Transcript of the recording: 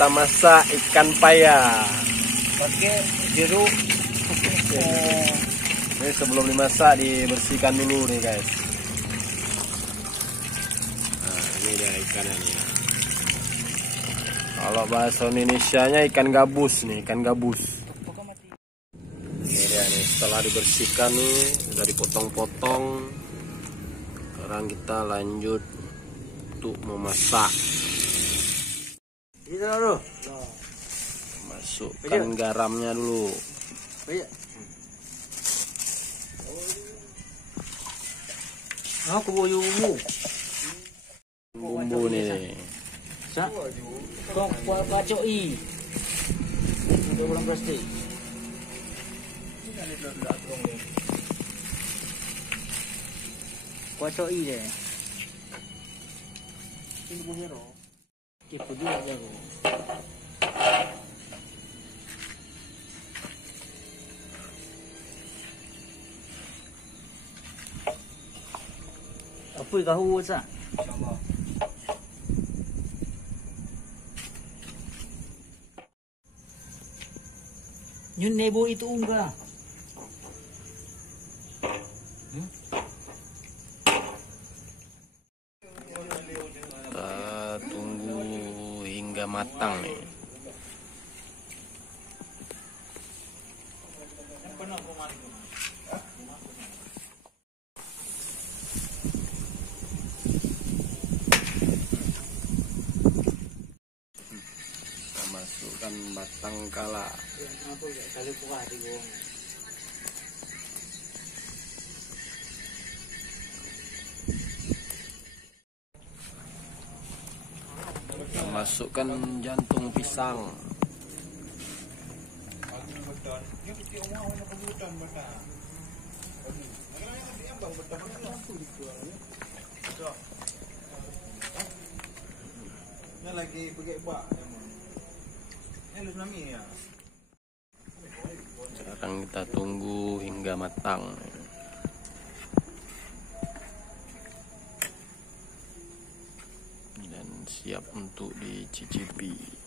kita masak ikan paya pakai jeruk. Ini sebelum dimasak dibersihkan dulu nih guys. Nah, ini dia ikannya nih. Kalau bahasa Indonesianya ikan gabus nih, ikan gabus. Ini dia nih, setelah dibersihkan nih, udah dipotong-potong. Sekarang kita lanjut untuk memasak. Ini dulu. Masukkan garamnya dulu. Aku bawa Bumbu nih. Kau buat pacoi. Untuk ulang plastik. Pacoi deh. Ini buhero. Kita juga jago. Apa kau sa? Yun nebo itu enggak. Kita tunggu hingga matang nih. Kita masukkan batang kala. Kita masukkan jantung pisang. Ini lagi pakai bak. Ini lu nami ya. Sekarang kita tunggu hingga matang. Dan siap untuk dicicipi.